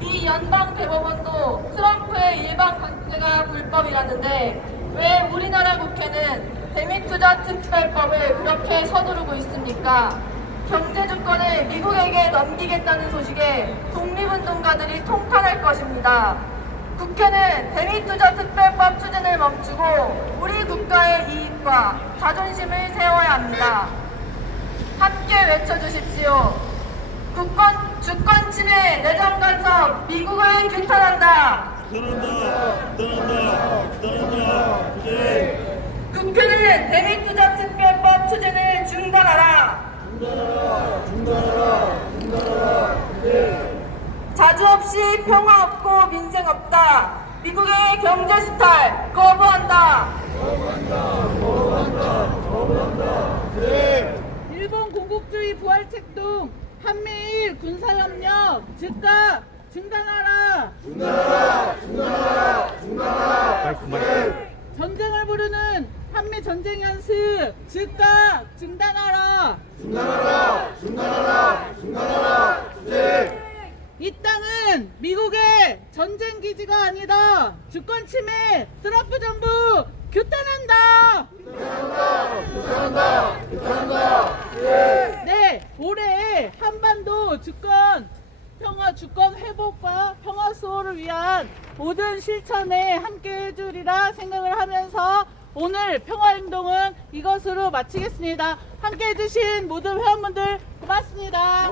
미 연방 대법원도 트럼프의 일방 강제가 불법이라는데 왜 우리나라 국회는 대미투자 특별법을 그렇게 서두르고 있습니까? 경제 주권을 미국에게 넘기겠다는 소식에 독립운동가들이 통탄할 것입니다. 국회는 대미투자 특별법 추진을 멈추고 우리 국가의 이익과 자존심을 세워야 합니다. 함께 외쳐주십시오. 주권 침해 내정 간섭 미국을 규탄한다. 국회는 대미투자 특별법 추진을 중단하라. 자주 없이 평화 없고 민생 없다. 미국의 경제 수탈 거부한다. 일본 공국주의 부활책동 한미일 군사협력 즉각 중단하라. 전쟁을 부르는 한미 전쟁 연습 즉각 중단하라. 이 땅은 미국의 전쟁 기지가 아니다. 주권 침해 트럼프 정부 규탄한다. 네, 올해 한반도 주권 회복과 평화 수호를 위한 모든 실천에 함께 해주리라 생각을 하면서 오늘 평화행동은 이것으로 마치겠습니다. 함께 해주신 모든 회원분들 고맙습니다.